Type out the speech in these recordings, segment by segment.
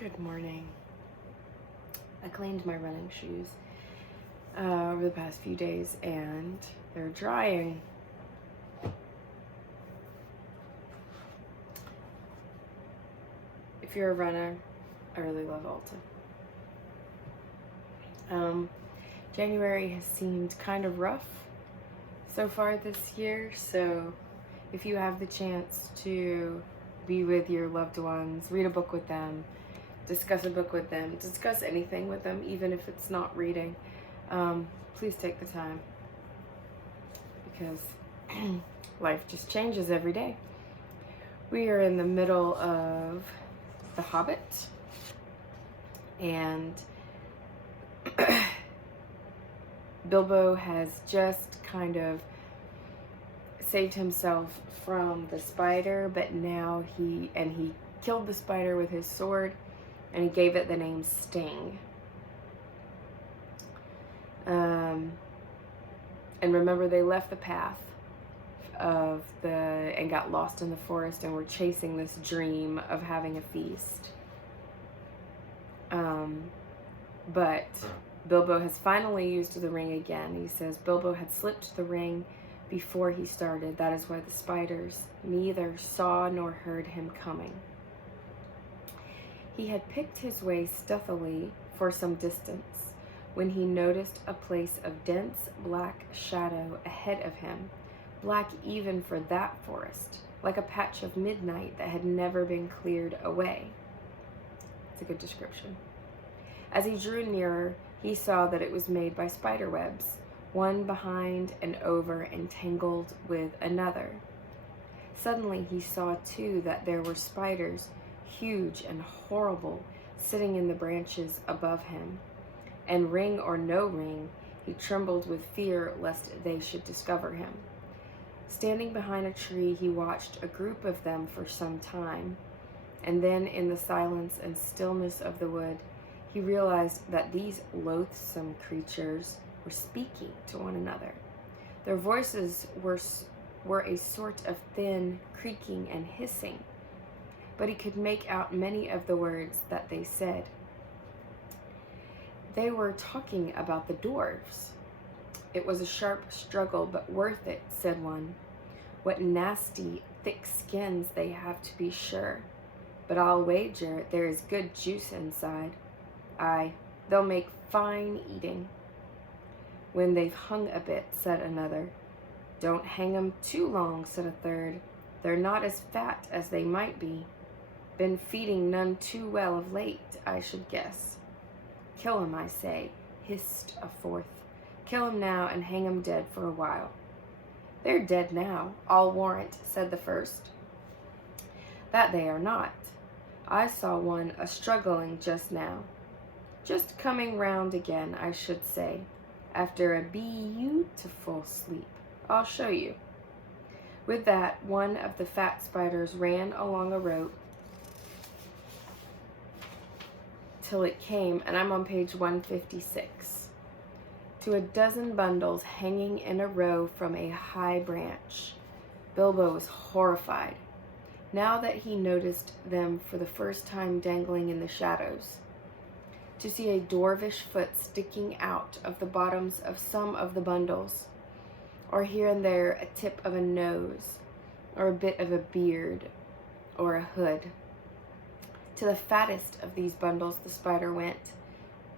Good morning. I cleaned my running shoes over the past few days and they're drying. If you're a runner, I really love Ulta. January has seemed kind of rough so far this year, so if you have the chance to be with your loved ones, read a book with them, discuss a book with them, discuss anything with them, even if it's not reading, please take the time, because life just changes every day. We are in the middle of The Hobbit, and Bilbo has just kind of saved himself from the spider, but now he killed the spider with his sword, and he gave it the name Sting. And remember, they left the path and got lost in the forest and were chasing this dream of having a feast. But Bilbo has finally used the ring again. He says Bilbo had slipped the ring before he started. That is why the spiders neither saw nor heard him coming. He had picked his way stealthily for some distance when he noticed a place of dense black shadow ahead of him, black even for that forest, like a patch of midnight that had never been cleared away. It's a good description. As he drew nearer, he saw that it was made by spider webs, one behind and over and tangled with another. Suddenly he saw too that there were spiders, huge and horrible, sitting in the branches above him. And ring or no ring, he trembled with fear lest they should discover him. Standing behind a tree, he watched a group of them for some time, and then in the silence and stillness of the wood, he realized that these loathsome creatures were speaking to one another. Their voices were a sort of thin creaking and hissing, but he could make out many of the words that they said. They were talking about the dwarves. It was a sharp struggle, but worth it, said one. What nasty, thick skins they have, to be sure. But I'll wager there is good juice inside. Aye, they'll make fine eating. When they've hung a bit, said another. Don't hang 'em too long, said a third. They're not as fat as they might be. Been feeding none too well of late, I should guess. Kill 'em, I say, hissed a fourth. Kill 'em now and hang 'em dead for a while. They're dead now, I'll warrant, said the first. That they are not. I saw one a-struggling just now. Just coming round again, I should say, after a beautiful sleep. I'll show you. With that, one of the fat spiders ran along a rope till it came, and I'm on page 156, to a dozen bundles hanging in a row from a high branch. Bilbo was horrified, now that he noticed them for the first time dangling in the shadows. To see a dwarvish foot sticking out of the bottoms of some of the bundles, or here and there a tip of a nose, or a bit of a beard, or a hood. To the fattest of these bundles the spider went.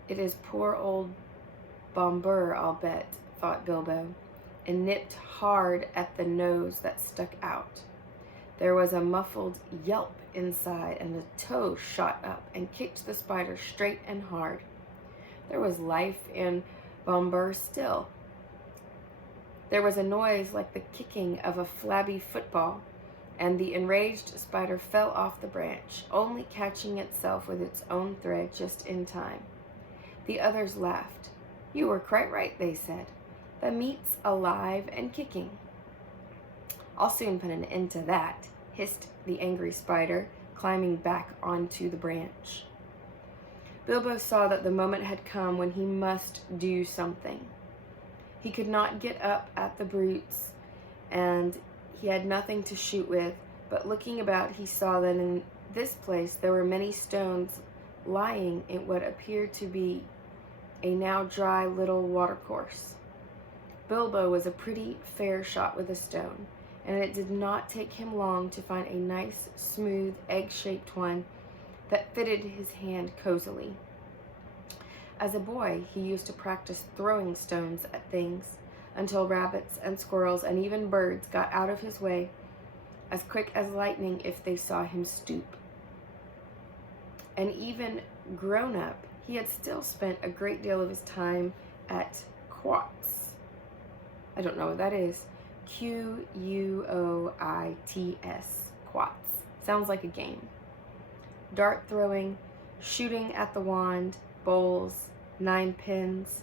It is poor old Bombur, I'll bet, thought Bilbo, and nipped hard at the nose that stuck out. There was a muffled yelp inside, and a toe shot up and kicked the spider straight and hard. There was life in Bombur still. There was a noise like the kicking of a flabby football, and the enraged spider fell off the branch, only catching itself with its own thread just in time. The others laughed. You were quite right, they said. The meat's alive and kicking. I'll soon put an end to that, hissed the angry spider, climbing back onto the branch. Bilbo saw that the moment had come when he must do something. He could not get up at the brutes, and he had nothing to shoot with, but looking about he saw that in this place there were many stones lying in what appeared to be a now dry little watercourse. Bilbo was a pretty fair shot with a stone, and it did not take him long to find a nice, smooth, egg-shaped one that fitted his hand cozily. As a boy, he used to practice throwing stones at things until rabbits and squirrels and even birds got out of his way as quick as lightning if they saw him stoop. And even grown up, he had still spent a great deal of his time at quoits. I don't know what that is. Quoits. Quoits. Sounds like a game. Dart throwing, shooting at the wand, bowls, 9 pins,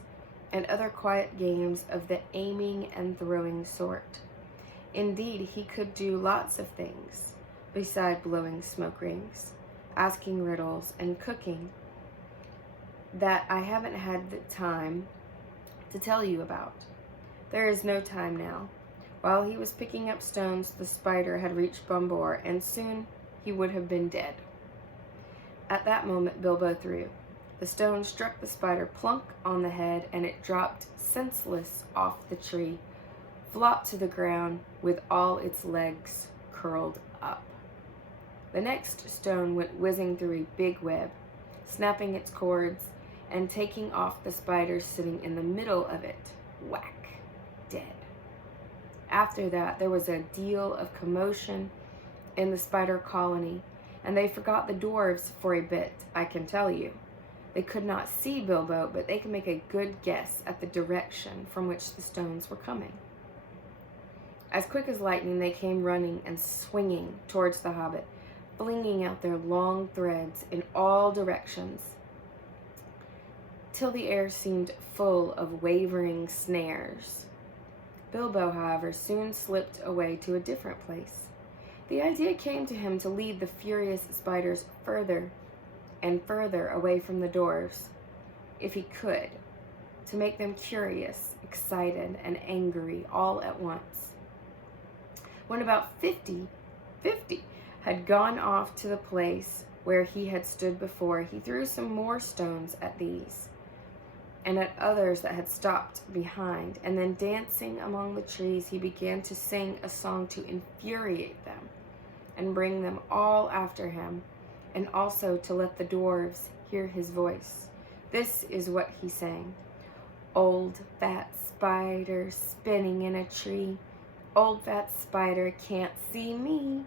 and other quiet games of the aiming and throwing sort. Indeed, he could do lots of things beside blowing smoke rings, asking riddles, and cooking that I haven't had the time to tell you about. There is no time now. While he was picking up stones, the spider had reached Bombor, and soon he would have been dead. At that moment, Bilbo threw. The stone struck the spider plunk on the head, and it dropped senseless off the tree, flopped to the ground with all its legs curled up. The next stone went whizzing through a big web, snapping its cords and taking off the spider sitting in the middle of it. Whack! Dead. After that, there was a deal of commotion in the spider colony, and they forgot the dwarves for a bit, I can tell you. They could not see Bilbo, but they could make a good guess at the direction from which the stones were coming. As quick as lightning, they came running and swinging towards the Hobbit, flinging out their long threads in all directions, till the air seemed full of wavering snares. Bilbo, however, soon slipped away to a different place. The idea came to him to lead the furious spiders further and further away from the dwarves, if he could, to make them curious, excited, and angry all at once. When about 50 had gone off to the place where he had stood before, he threw some more stones at these, and at others that had stopped behind, and then dancing among the trees, he began to sing a song to infuriate them and bring them all after him, and also to let the dwarves hear his voice. This is what he sang. Old fat spider spinning in a tree, old fat spider can't see me.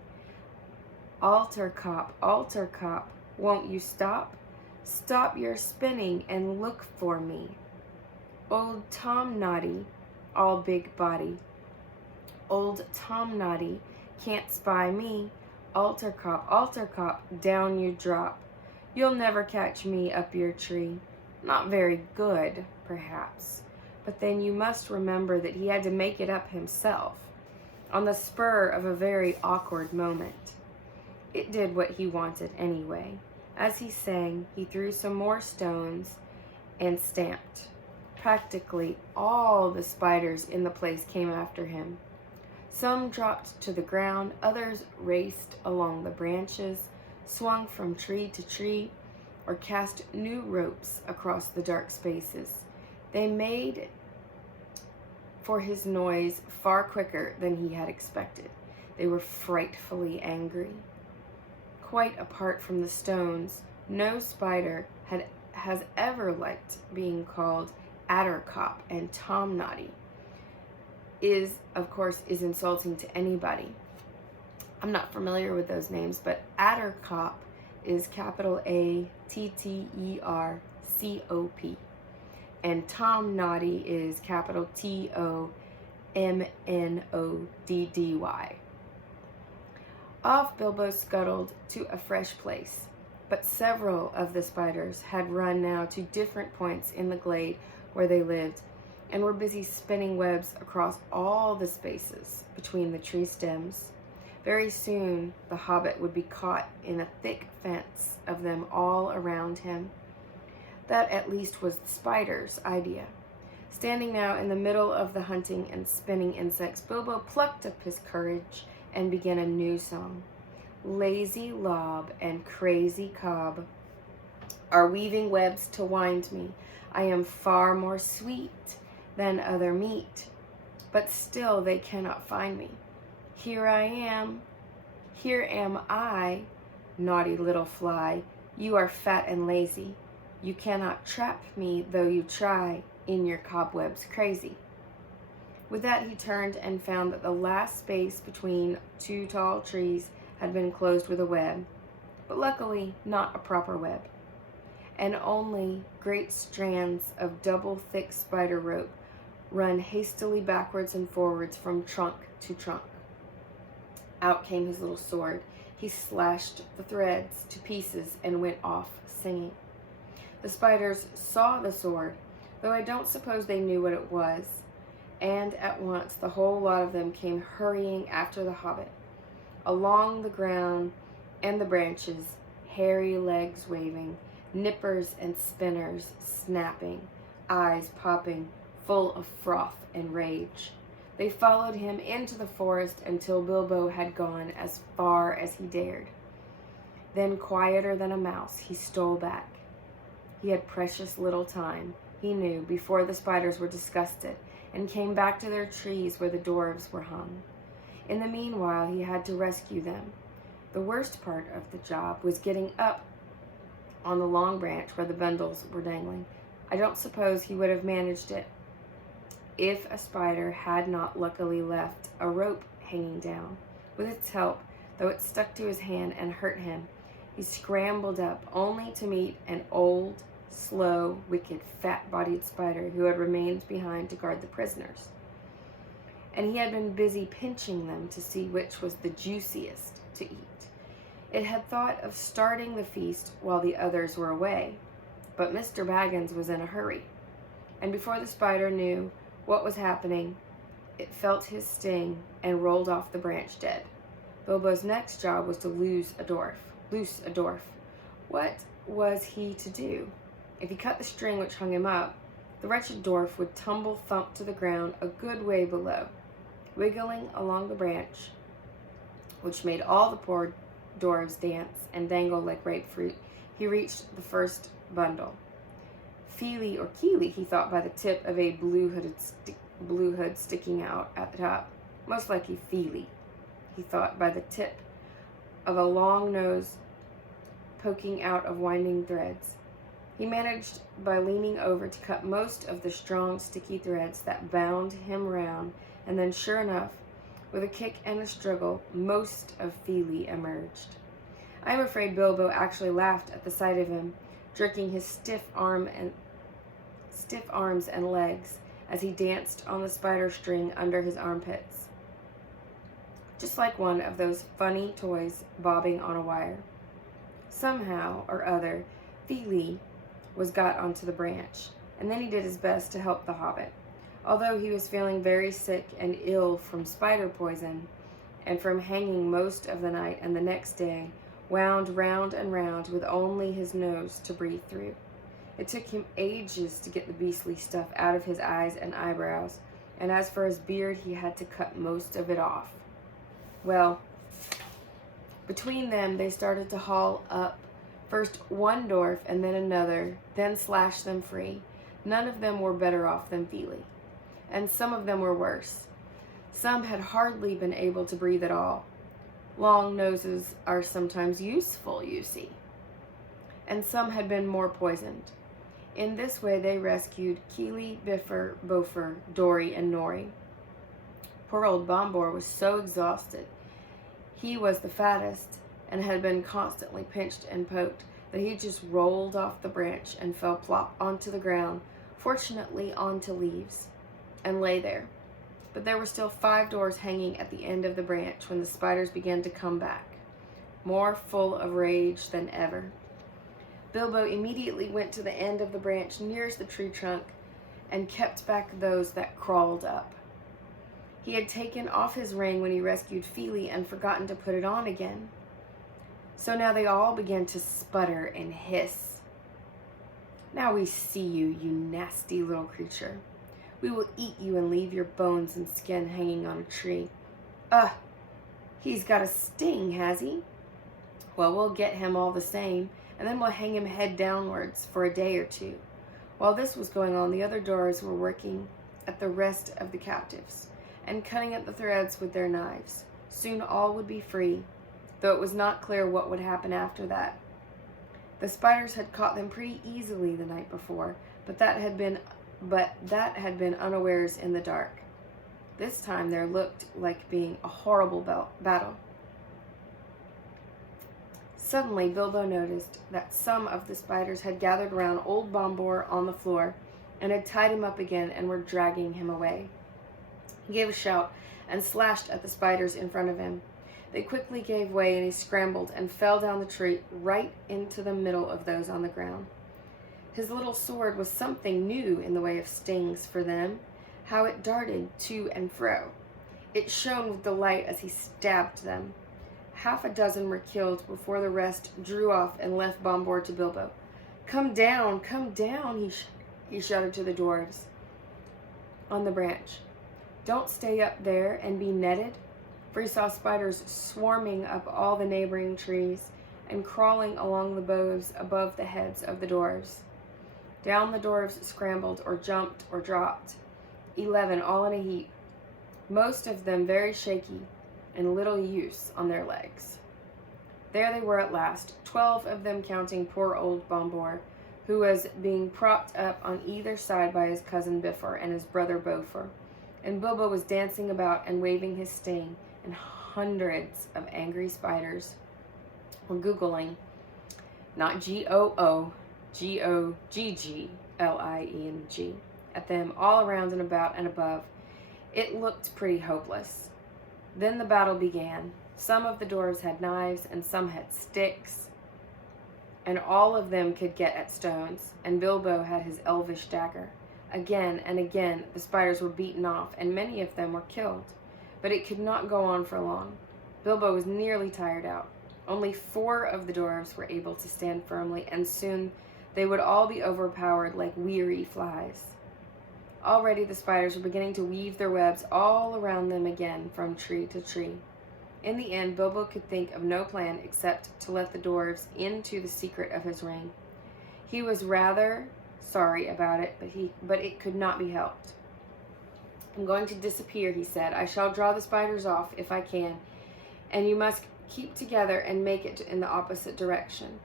Altar cop, won't you stop? Stop your spinning and look for me. Old Tom Noddy, all big body. Old Tom Noddy can't spy me. Altar cop, down you drop. You'll never catch me up your tree. Not very good, perhaps, but then you must remember that he had to make it up himself, on the spur of a very awkward moment. It did what he wanted anyway. As he sang, he threw some more stones and stamped. Practically all the spiders in the place came after him. Some dropped to the ground, others raced along the branches, swung from tree to tree, or cast new ropes across the dark spaces. They made for his noise far quicker than he had expected. They were frightfully angry. Quite apart from the stones, no spider has ever liked being called Addercop, and Tom Noddy is insulting to anybody. I'm not familiar with those names, but Addercop is capital ATTERCOP, and Tom Noddy is capital TOMNODDY. Off Bilbo scuttled to a fresh place, but several of the spiders had run now to different points in the glade where they lived, and were busy spinning webs across all the spaces between the tree stems. Very soon the Hobbit would be caught in a thick fence of them all around him. That at least was the spider's idea. Standing now in the middle of the hunting and spinning insects, Bilbo plucked up his courage and began a new song. Lazy Lob and Crazy Cob are weaving webs to wind me. I am far more sweet than other meat, but still they cannot find me. Here am I, naughty little fly. You are fat and lazy. You cannot trap me, though you try, in your cobwebs crazy. With that he turned and found that the last space between two tall trees had been closed with a web, but luckily not a proper web, and only great strands of double thick spider rope run hastily backwards and forwards from trunk to trunk. Out came his little sword. He slashed the threads to pieces and went off singing. The spiders saw the sword, though I don't suppose they knew what it was, and at once the whole lot of them came hurrying after the Hobbit, along the ground and the branches, hairy legs waving, nippers and spinners snapping, eyes popping, full of froth and rage. They followed him into the forest until Bilbo had gone as far as he dared. Then, quieter than a mouse, he stole back. He had precious little time, he knew, before the spiders were disgusted and came back to their trees where the dwarves were hung. In the meanwhile, he had to rescue them. The worst part of the job was getting up on the long branch where the bundles were dangling. I don't suppose he would have managed it if a spider had not luckily left a rope hanging down. With its help, though it stuck to his hand and hurt him, he scrambled up, only to meet an old, slow, wicked, fat-bodied spider who had remained behind to guard the prisoners. And he had been busy pinching them to see which was the juiciest to eat. It had thought of starting the feast while the others were away, but Mr. Baggins was in a hurry, and before the spider knew what was happening, it felt his sting and rolled off the branch dead. Bilbo's next job was to loose a dwarf. What was he to do? If he cut the string which hung him up, the wretched dwarf would tumble thump to the ground a good way below. Wiggling along the branch, which made all the poor dwarves dance and dangle like ripe fruit, he reached the first bundle. Feely or Keely, he thought, by the tip of a blue hood sticking out at the top. Most likely Feely, he thought, by the tip of a long nose poking out of winding threads. He managed by leaning over to cut most of the strong, sticky threads that bound him round, and then, sure enough, with a kick and a struggle, most of Feely emerged. I am afraid Bilbo actually laughed at the sight of him, jerking his stiff arms and legs as he danced on the spider string under his armpits, just like one of those funny toys bobbing on a wire. Somehow or other, Feely was got onto the branch, and then he did his best to help the Hobbit. Although he was feeling very sick and ill from spider poison, and from hanging most of the night and the next day, wound round and round with only his nose to breathe through. It took him ages to get the beastly stuff out of his eyes and eyebrows, and as for his beard, he had to cut most of it off. Well, between them, they started to haul up first one dwarf and then another, then slash them free. None of them were better off than Feely, and some of them were worse. Some had hardly been able to breathe at all. Long noses are sometimes useful, you see. And some had been more poisoned. In this way they rescued Keely, Biffer, Bofer, Dory, and Nori. Poor old Bombor was so exhausted. He was the fattest and had been constantly pinched and poked that he just rolled off the branch and fell plop onto the ground, fortunately onto leaves, and lay there. But there were still 5 doors hanging at the end of the branch when the spiders began to come back, more full of rage than ever. Bilbo immediately went to the end of the branch nearest the tree trunk and kept back those that crawled up. He had taken off his ring when he rescued Feely and forgotten to put it on again. So now they all began to sputter and hiss. "Now we see you, you nasty little creature. We will eat you and leave your bones and skin hanging on a tree. He's got a sting, has he? Well, we'll get him all the same, and then we'll hang him head downwards for a day or two. While this was going on, the other dwarves were working at the rest of the captives and cutting at the threads with their knives. Soon all would be free, though it was not clear what would happen after that. The spiders had caught them pretty easily the night before, but that had been unawares in the dark. This time there looked like being a horrible battle. Suddenly Bilbo noticed that some of the spiders had gathered around old Bombur on the floor and had tied him up again and were dragging him away. He gave a shout and slashed at the spiders in front of him. They quickly gave way, and he scrambled and fell down the tree right into the middle of those on the ground. His little sword was something new in the way of stings for them. How it darted to and fro. It shone with delight as he stabbed them. Half a dozen were killed before the rest drew off and left Bombur to Bilbo. Come down, he shouted to the dwarves on the branch. Don't stay up there and be netted, for he saw spiders swarming up all the neighboring trees and crawling along the boughs above the heads of the dwarves. Down the dwarves scrambled or jumped or dropped, 11 all in a heap, most of them very shaky and little use on their legs. There they were at last, 12 of them counting poor old Bombur, who was being propped up on either side by his cousin Bifur and his brother Bofur, and Bilbo was dancing about and waving his sting, and hundreds of angry spiders were googling, not G-O-O, G-O-G-G-L-I-E-N-G, at them all around and about and above. It looked pretty hopeless. Then the battle began. Some of the dwarves had knives and some had sticks, and all of them could get at stones, and Bilbo had his elvish dagger. Again and again the spiders were beaten off, and many of them were killed. But it could not go on for long. Bilbo was nearly tired out. Only 4 of the dwarves were able to stand firmly, and soon they would all be overpowered like weary flies. Already the spiders were beginning to weave their webs all around them again from tree to tree. In the end, Bilbo could think of no plan except to let the dwarves into the secret of his ring. He was rather sorry about it, but it could not be helped. I'm going to disappear, he said. I shall draw the spiders off if I can, and you must keep together and make it in the opposite direction.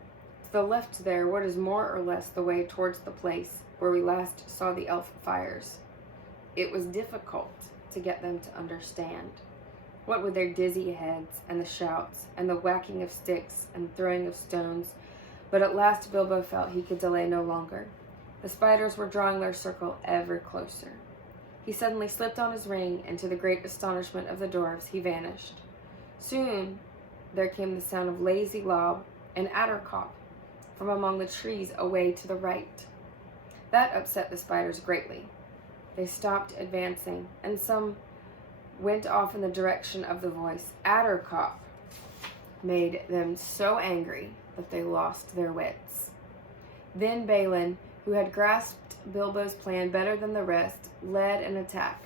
To the left there, what is more or less the way towards the place where we last saw the elf fires. It was difficult to get them to understand. What with their dizzy heads and the shouts and the whacking of sticks and throwing of stones, but at last Bilbo felt he could delay no longer. The spiders were drawing their circle ever closer. He suddenly slipped on his ring, and to the great astonishment of the dwarves, he vanished. Soon there came the sound of lazy lob and addercop from among the trees away to the right. That upset the spiders greatly. They stopped advancing, and some went off in the direction of the voice. Addercop made them so angry that they lost their wits. Then Balin, who had grasped Bilbo's plan better than the rest, led an attack.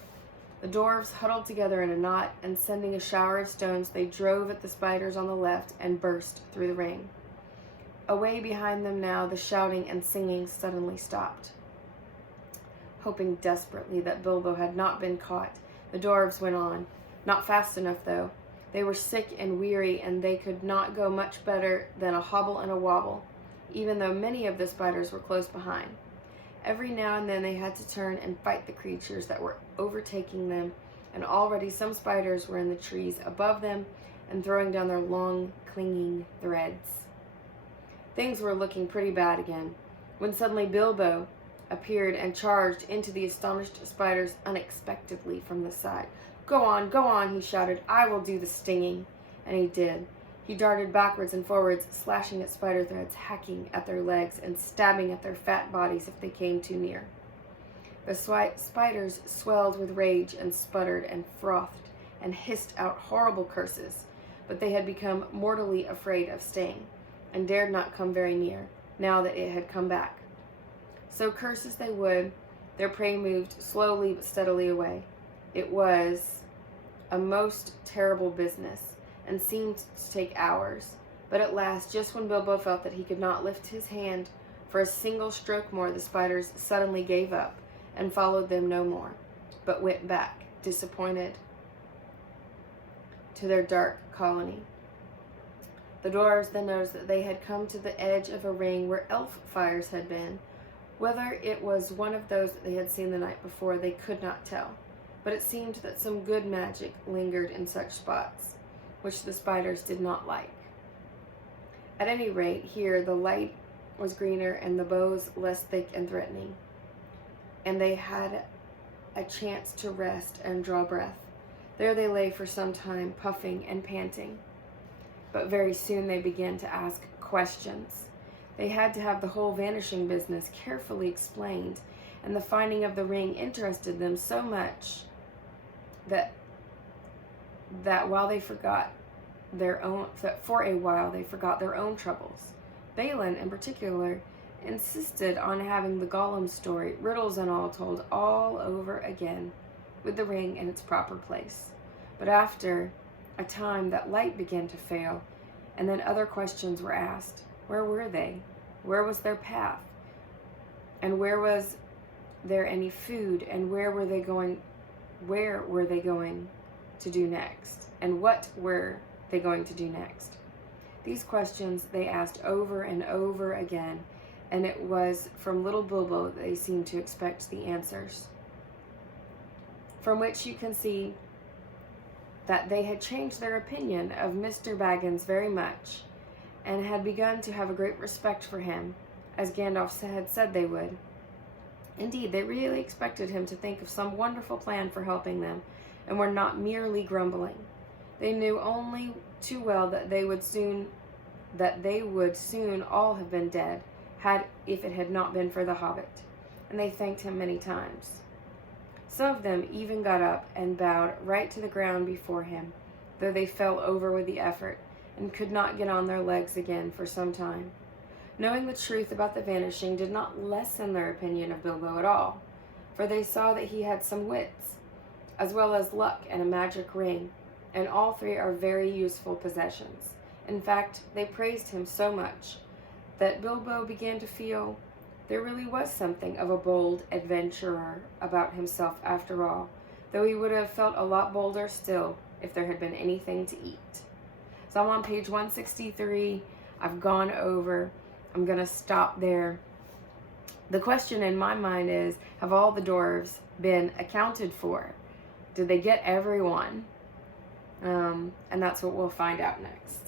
The dwarves huddled together in a knot, and sending a shower of stones, they drove at the spiders on the left and burst through the ring. Away behind them now, the shouting and singing suddenly stopped. Hoping desperately that Bilbo had not been caught, the dwarves went on. Not fast enough, though. They were sick and weary, and they could not go much better than a hobble and a wobble, even though many of the spiders were close behind. Every now and then they had to turn and fight the creatures that were overtaking them, and already some spiders were in the trees above them and throwing down their long, clinging threads. Things were looking pretty bad again, when suddenly Bilbo appeared and charged into the astonished spiders unexpectedly from the side. Go on, he shouted. I will do the stinging. And he did. He darted backwards and forwards, slashing at spider threads, hacking at their legs, and stabbing at their fat bodies if they came too near. The spiders swelled with rage and sputtered and frothed and hissed out horrible curses, but they had become mortally afraid of Sting, and dared not come very near, now that it had come back. So curse as they would, their prey moved slowly but steadily away. It was a most terrible business, and seemed to take hours, But at last, just when Bilbo felt that he could not lift his hand for a single stroke more, the spiders suddenly gave up and followed them no more, but went back, disappointed, to their dark colony. The dwarves then noticed that they had come to the edge of a ring where elf fires had been. Whether it was one of those that they had seen the night before, they could not tell, but it seemed that some good magic lingered in such spots, which the spiders did not like. At any rate, here the light was greener and the boughs less thick and threatening, and they had a chance to rest and draw breath. There they lay for some time, puffing and panting. But very soon they began to ask questions. They had to have the whole vanishing business carefully explained, and the finding of the ring interested them so much that while they forgot their own, that for a while they forgot their own troubles. Balin, in particular, insisted on having the Gollum story, riddles and all, told all over again, with the ring in its proper place. But after a time that light began to fail, and then other questions were asked. Where were they? Where was their path? And where was there any food? And where were they going to do next? And what were they going to do next? These questions they asked over and over again, and it was from little Bilbo that they seemed to expect the answers. From which you can see that they had changed their opinion of Mr. Baggins very much, and had begun to have a great respect for him, as Gandalf had said they would. Indeed, they really expected him to think of some wonderful plan for helping them, and were not merely grumbling. They knew only too well that they would soon all have been dead, if it had not been for the Hobbit, and they thanked him many times. Some of them even got up and bowed right to the ground before him, though they fell over with the effort, and could not get on their legs again for some time. Knowing the truth about the vanishing did not lessen their opinion of Bilbo at all, for they saw that he had some wits, as well as luck and a magic ring, and all three are very useful possessions. In fact, they praised him so much that Bilbo began to feel there really was something of a bold adventurer about himself after all, though he would have felt a lot bolder still if there had been anything to eat. So I'm on page 163. I've gone over. I'm going to stop there. The question in my mind is, have all the dwarves been accounted for? Did they get everyone? And that's what we'll find out next.